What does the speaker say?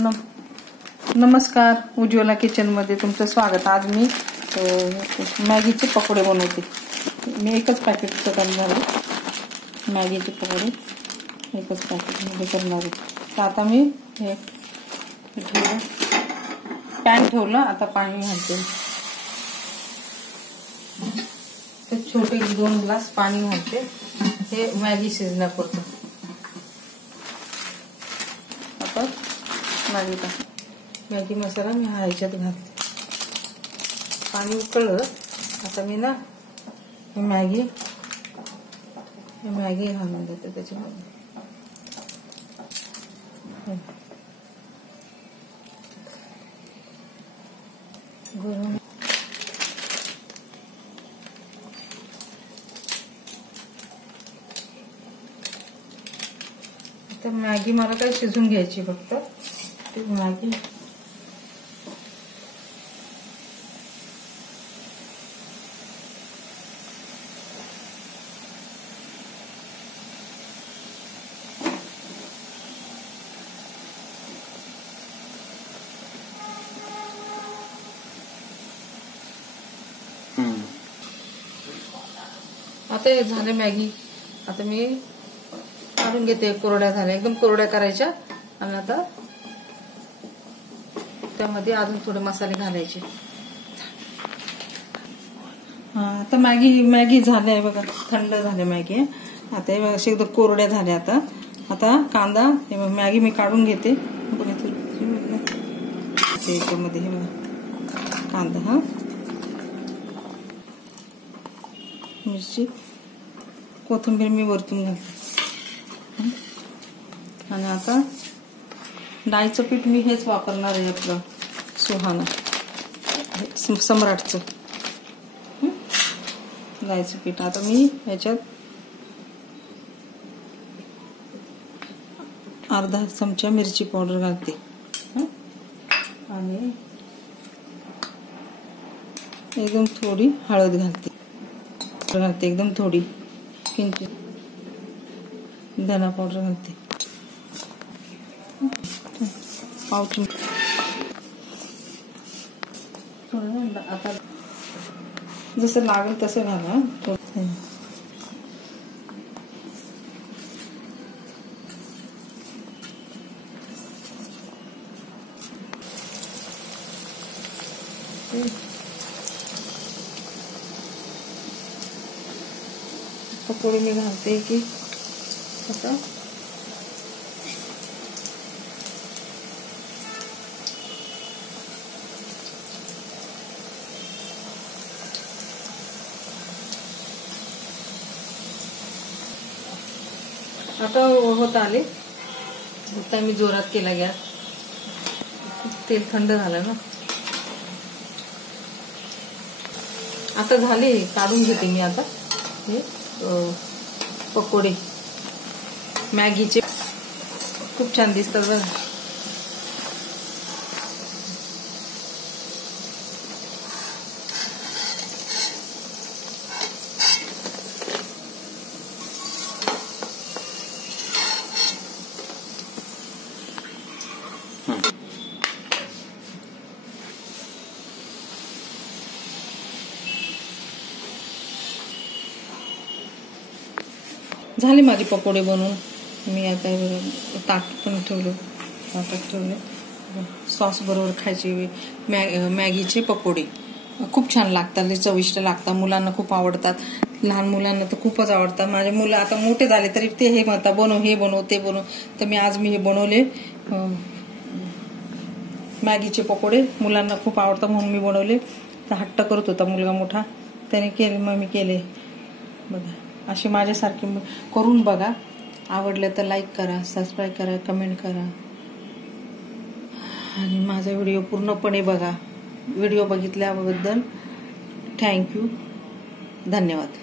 नमस्कार, उज्ज्वला किचनमध्ये तुमचं स्वागत। आज मी मॅगीचे पकोडे बनवते। मी एकच पॅकेटचं करणार आहे। मॅगीचे पकोडे एकच पॅकेटमध्ये करणार आहे। तर आता मी हे ठेवलं, पॅन ठेवलं, आता पाणी घालते। तर छोटे 2 ग्लास पाणी घालते। हे मॅगी शिजण्यापुरतं। आता मॅगी मसाला मी ह्याच्यात घालते। पाणी उकळलं, आता मी ना मॅगी घालून देते त्याच्यामध्ये। गरम तर मॅगी मला काय शिजून घ्यायची फक्त ती मॅगी। आता हे झाले मॅगी। आता मी काढून घेते। कोरड्या झाल्या, एकदम कोरड्या करायच्या। आणि आता त्यामध्ये अजून थोडे मसाले घालायचे। आता मॅगी झाले बघा, थंड झाले मॅगी। आता हे असे एकदम कोरड्या झाल्या। आता कांदा, मॅगी मी काढून घेते। त्याच्यामध्ये हे बघा कांदा, मिरची, कोथिंबीर मी वरतून घालते। आणि आता डाळीचं पीठ मी हेच वापरणार आहे, आपलं सुहाना सम्राटचं डाळीचं पीठ। आता मी ह्याच्यात अर्धा चमचा मिरची पावडर घालते आणि एकदम थोडी हळद घालते एकदम थोडी किंचित धना पावडर घालते, पाव चमचा। आता जसं लागेल तसं घाला। पकोडे मी घालते की आता होत आले। आता मी जोरात केला गॅस, तेल थंड झालं ना। आता झाले, काढून घेते मी आता हे पकोडे मॅगीचे। खूप छान दिसतात बघा। झाले माझे पकोडे बनवून। मी आता ताट पण ठेवलं, ताटात ठेवले। सॉस बरोबर खायचे मॅगीचे पकोडे खूप छान लागतात, चविष्ट लागतात। मुलांना खूप आवडतात, लहान मुलांना तर खूपच आवडतात। माझे मुलं आता मोठे झाले तरी ते हे म्हणतात, बनव, हे बनव, ते बनव। तर आज मी हे बनवले मॅगीचे पकोडे। मुलांना खूप आवडतात म्हणून मी बनवले। तर हट्ट करत होता मुलगा मोठा, त्याने केले, मग मी केले बघा। असे माझ्यासारखे करून बघा। आवडलं तर लाईक करा, सबस्क्राईब करा, कमेंट करा आणि माझा व्हिडिओ पूर्णपणे बघा। व्हिडिओ बघितल्याबद्दल थँक्यू, धन्यवाद।